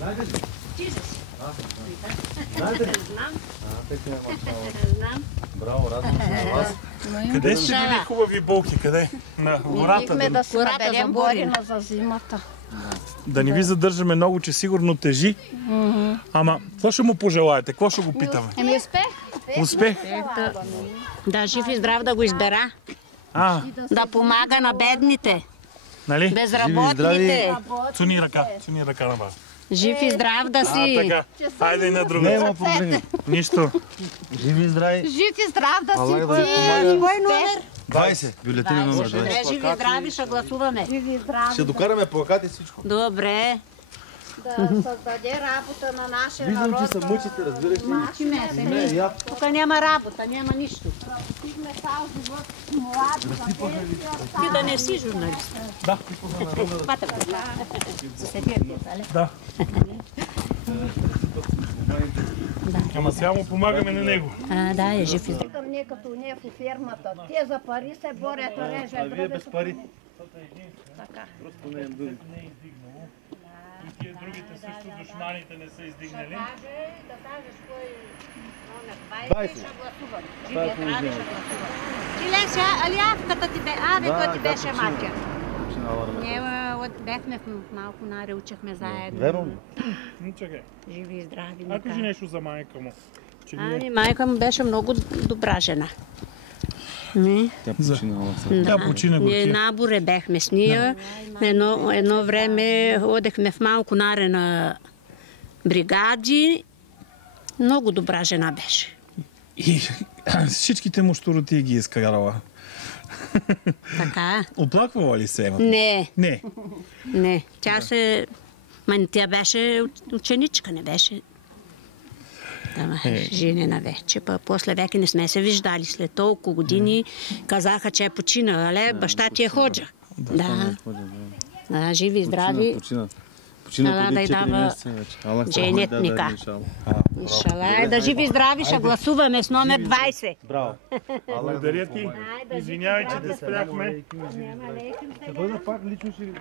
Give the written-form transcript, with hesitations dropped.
Знаете ли? Jesus. Знаете ли? Знам. Така е, машалла. Знам. Браво, радвам се на вас. Къде сте били хубави болки? Къде? На гората. Бихме да се Гората наберем заборена. борина за зимата. Да не ви задържаме много, че сигурно тежи. Ама, какво ще му пожелаете? Какво ще го питаме? Еми успех. Успех? Да, жив и здрав да го избера. Да помага на бедните, Нали? безработните. Цуни ръка на вас. Жив и здрав да си. Така. Хайде и на друга. Няма проблеми. Нищо. Живи и здрави. Жив и здрав да Аллах си. да ви помага. Кой номер? 20. Бюлетини номер 20. Добре, живи и здрави, ще гласуваме. Жив и здрав. Ще докараме плакати и всичко. Добре. Да създаде работа на нашия Виждам, народ. че се мъчите, разбираш ли? Не, я. Тук няма работа, няма нищо. Стигне цял живот млад, за Ти да не си журналист. Да. Пата Да. Ама сега му помагаме на него. Да, е жив и здрав. Към ние като ние в фермата. Те за пари се борят, реже Вие без пари. така. Просто не е думи. И тия другите също душманите не са издигнали. Да кажеш кой номер 20. ще гласувам. Това е положението. Ти Леся, али авката ти бе, кой ти беше мача? Ние бехме в малко наре, учехме заедно. Верно ли? Чакай. Живи и здрави. А кажи нещо за майка му. Че ви е... Ами, майка му беше много добра жена. Не? Тя починала се. Да. Тя почина Ние горкия. наборе бехме с нея. Едно време ходехме в малко наре на бригади. Много добра жена беше. И всичките му щуроти ги изкарала. Така. Оплаквала ли се? Не, Не. Тя се... Тя беше ученичка, не беше. Женена вече. После веки не сме се виждали. След толкова години казаха, че е починала. Але баща ти е ходжа. Да. Живи и здрави. Почина Да преди дава 4 месеца вече. Аллах дженетника. Иншалай, да живи и здрави, ще гласуваме с номер 20. Браво. Благодаря ти. Извинявай, че те спряхме. Ще дойда пак, лично ще ви...